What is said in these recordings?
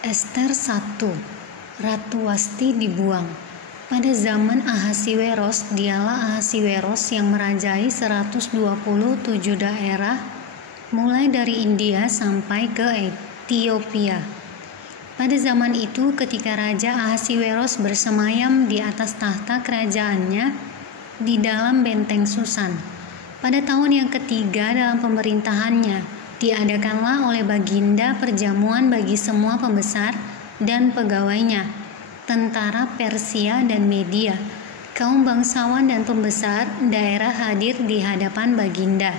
Ester 1. Ratu Wasti dibuang. Pada zaman Ahasiweros, dialah Ahasiweros yang merajai 127 daerah, mulai dari India sampai ke Ethiopia. Pada zaman itu, ketika Raja Ahasiweros bersemayam di atas tahta kerajaannya di dalam benteng Susan, pada tahun yang ketiga dalam pemerintahannya, diadakanlah oleh Baginda perjamuan bagi semua pembesar dan pegawainya, tentara Persia dan Media, kaum bangsawan dan pembesar daerah hadir di hadapan Baginda.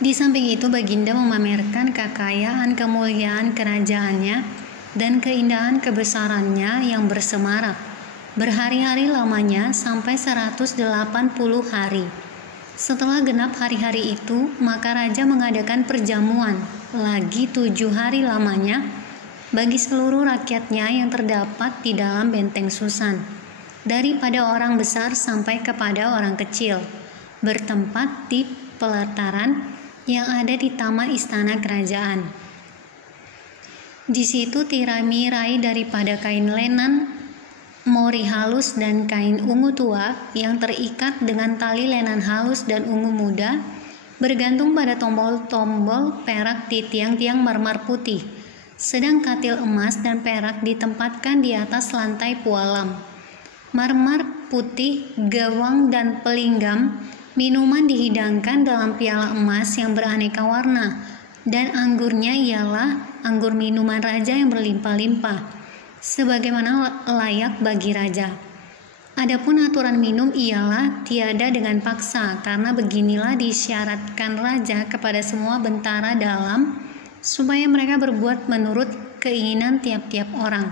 Di samping itu, Baginda memamerkan kekayaan kemuliaan kerajaannya dan keindahan kebesarannya yang bersemarak, berhari-hari lamanya sampai 180 hari. Setelah genap hari-hari itu, maka Raja mengadakan perjamuan lagi 7 hari lamanya bagi seluruh rakyatnya yang terdapat di dalam benteng Susan, daripada orang besar sampai kepada orang kecil, bertempat di pelataran yang ada di taman istana kerajaan. Di situ tirai-mirai daripada kain lenan, mori halus dan kain ungu tua yang terikat dengan tali lenan halus dan ungu muda bergantung pada tombol-tombol perak di tiang-tiang marmer putih, sedang katil emas dan perak ditempatkan di atas lantai pualam. Marmer putih, gawang dan pelinggam, minuman dihidangkan dalam piala emas yang beraneka warna, dan anggurnya ialah anggur minuman raja yang berlimpah-limpah, sebagaimana layak bagi raja. Adapun aturan minum ialah tiada dengan paksa, karena beginilah disyaratkan raja kepada semua bentara dalam, supaya mereka berbuat menurut keinginan tiap-tiap orang.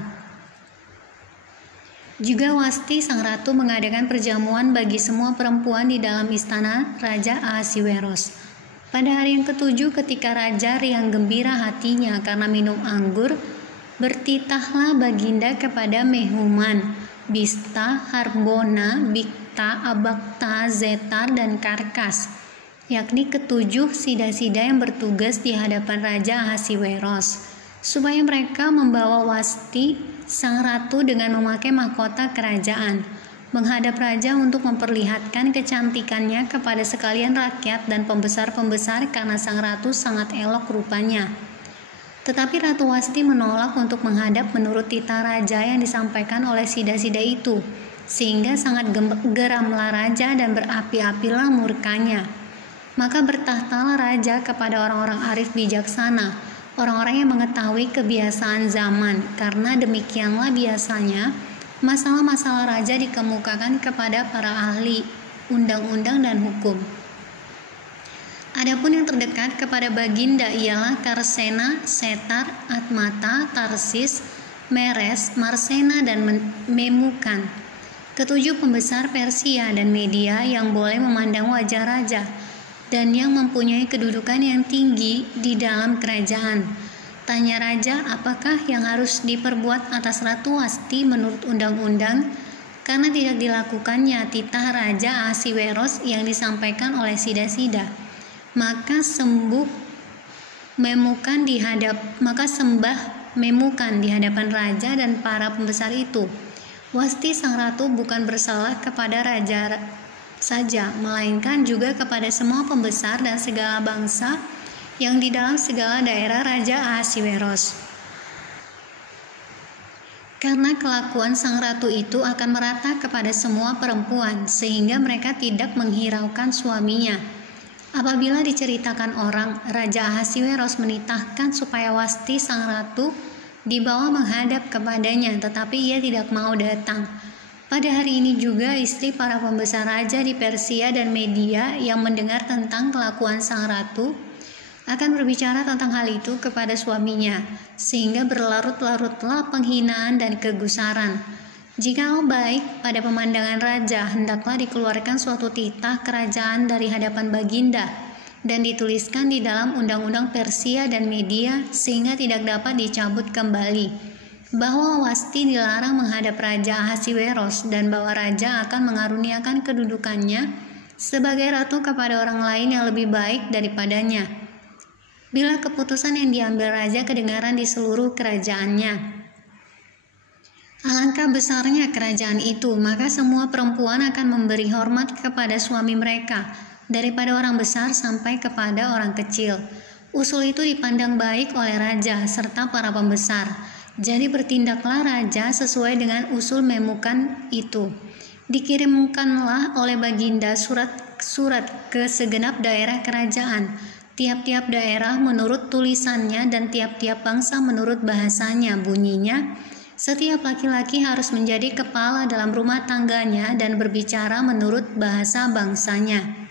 Juga Wasti sang ratu mengadakan perjamuan bagi semua perempuan di dalam istana Raja Ahasiweros. Pada hari yang ketujuh, ketika raja riang gembira hatinya karena minum anggur, bertitahlah Baginda kepada Mehuman, Bista, Harbona, Bikta, Abakta, Zetar, dan Karkas, yakni ketujuh sida-sida yang bertugas di hadapan Raja Ahasiweros, supaya mereka membawa Wasti sang ratu dengan memakai mahkota kerajaan, menghadap raja untuk memperlihatkan kecantikannya kepada sekalian rakyat dan pembesar-pembesar, karena sang ratu sangat elok rupanya. Tetapi Ratu Wasti menolak untuk menghadap menurut titah raja yang disampaikan oleh sida-sida itu, sehingga sangat geramlah raja dan berapi-apilah murkanya. Maka bertahtalah raja kepada orang-orang arif bijaksana, orang-orang yang mengetahui kebiasaan zaman, karena demikianlah biasanya masalah-masalah raja dikemukakan kepada para ahli undang-undang dan hukum. Adapun yang terdekat kepada Baginda ialah Karsena, Setar, Atmata, Tarsis, Meres, Marsena, dan Memukan, ketujuh pembesar Persia dan Media yang boleh memandang wajah raja dan yang mempunyai kedudukan yang tinggi di dalam kerajaan. Tanya raja, apakah yang harus diperbuat atas Ratu Wasti menurut undang-undang, karena tidak dilakukannya titah Raja Ahasiweros yang disampaikan oleh sida-sida. Maka sembah memukan di hadapan raja dan para pembesar itu. Wasti sang ratu bukan bersalah kepada raja saja, melainkan juga kepada semua pembesar dan segala bangsa yang di dalam segala daerah Raja Ahasiweros. Karena kelakuan sang ratu itu akan merata kepada semua perempuan, sehingga mereka tidak menghiraukan suaminya. Apabila diceritakan orang, Raja Ahasiweros menitahkan supaya Wasti sang ratu dibawa menghadap kepadanya, tetapi ia tidak mau datang. Pada hari ini juga istri para pembesar raja di Persia dan Media yang mendengar tentang kelakuan sang ratu akan berbicara tentang hal itu kepada suaminya, sehingga berlarut-larutlah penghinaan dan kegusaran. Jikalau baik pada pemandangan raja, hendaklah dikeluarkan suatu titah kerajaan dari hadapan Baginda dan dituliskan di dalam undang-undang Persia dan Media, sehingga tidak dapat dicabut kembali, bahwa Wasti dilarang menghadap Raja Ahasiweros dan bahwa raja akan mengaruniakan kedudukannya sebagai ratu kepada orang lain yang lebih baik daripadanya. bila keputusan yang diambil raja kedengaran di seluruh kerajaannya. Alangkah besarnya kerajaan itu, maka semua perempuan akan memberi hormat kepada suami mereka, daripada orang besar sampai kepada orang kecil. Usul itu dipandang baik oleh raja serta para pembesar. Jadi bertindaklah raja sesuai dengan usul Memukan itu. Dikirimkanlah oleh Baginda surat-surat ke segenap daerah kerajaan, tiap-tiap daerah menurut tulisannya dan tiap-tiap bangsa menurut bahasanya. Bunyinya, setiap laki-laki harus menjadi kepala dalam rumah tangganya dan berbicara menurut bahasa bangsanya.